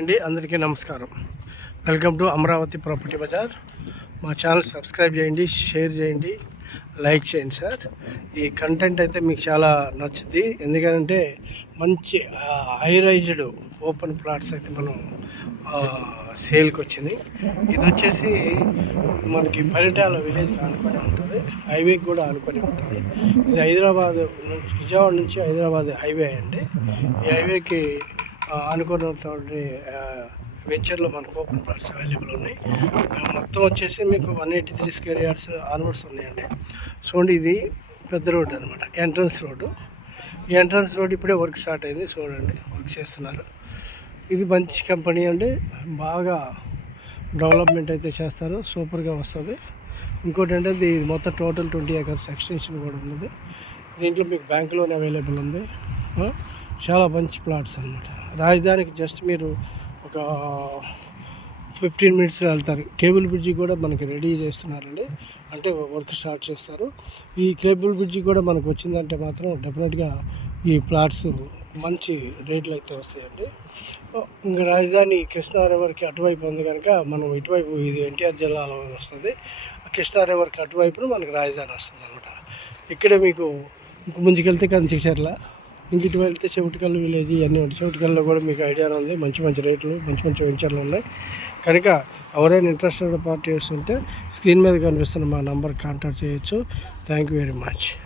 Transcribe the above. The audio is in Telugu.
అండి అందరికీ నమస్కారం. Welcome to Amaravati property bazaar. మా ఛానల్ సబ్స్క్రైబ్ చేయండి, షేర్ చేయండి, లైక్ చేయండి సార్. ఈ కంటెంట్ అయితే మీకు చాలా నచ్చుద్ది. ఎందుకంటే మంచి హై రైజ్డ్ ఓపెన్ ప్లాట్స్ అయితే మనం సేల్కి వచ్చినాయి. ఇది వచ్చేసి మనకి పరిటాల విలేజ్కి ఆనుకొని ఉంటుంది, హైవేకి కూడా ఆనుకొని ఉంటుంది. ఇది హైదరాబాద్ నుంచి, విజయవాడ నుంచి హైదరాబాద్ హైవే అండి. ఈ హైవేకి అనుకున్నటువంటి వెంచర్లో మనకు ఓపెన్ ప్లాట్స్ అవైలబుల్ ఉన్నాయి. మొత్తం వచ్చేసి మీకు 183 స్క్వేర్ యార్డ్స్ ఆన్వర్డ్స్ ఉన్నాయండి. చూడండి, ఇది పెద్ద రోడ్డు అనమాట, ఎంట్రన్స్ రోడ్డు. ఈ ఎంట్రన్స్ రోడ్ ఇప్పుడే వర్క్ స్టార్ట్ అయింది. చూడండి, వర్క్ చేస్తున్నారు. ఇది మంచి కంపెనీ అండి, బాగా డెవలప్మెంట్ అయితే చేస్తారు, సూపర్గా వస్తుంది. ఇంకోటి అంటే ఇది మొత్తం టోటల్ 20 acres ఎక్స్టెన్షన్ కూడా ఉన్నది. దీంట్లో మీకు బ్యాంక్ లోన్ అవైలబుల్ ఉంది. చాలా మంచి ప్లాట్స్ అనమాట. రాజధానికి జస్ట్ మీరు ఒక 15 minutesలో వెళ్తారు. కేబుల్ బ్రిడ్జి కూడా మనకి రెడీ చేస్తున్నారండి, అంటే వర్క్ స్టార్ట్ చేస్తారు. ఈ కేబుల్ బ్రిడ్జి కూడా మనకు వచ్చిందంటే మాత్రం డెఫినెట్గా ఈ ప్లాట్స్ మంచి రేట్లు అయితే వస్తాయండి. ఇంకా రాజధాని కృష్ణా రివర్కి అటువైపు ఉంది కనుక మనం ఇటువైపు, ఇది ఎన్టీఆర్ జిల్లాలో వస్తుంది. కృష్ణా రివర్కి అటువైపున మనకు రాజధాని వస్తుంది అనమాట. ఇక్కడే మీకు ఇంక ముందుకెళ్తే కంచిచర్ల, ఇంక ఇటు వెళ్తే చెవిటికల్లు విలేజ్, ఇవన్నీ ఉంటాయి. చెవిటికల్లో కూడా మీకు ఐడియా ఉంది, మంచి మంచి రేట్లు, మంచి మంచి వెంచర్లు ఉన్నాయి. కనుక ఎవరైనా ఇంట్రెస్టెడ్ పార్టీస్ ఉంటే స్క్రీన్ మీద కనిపిస్తున్న మా నంబర్ కాంటాక్ట్ చేయొచ్చు. Thank you very much.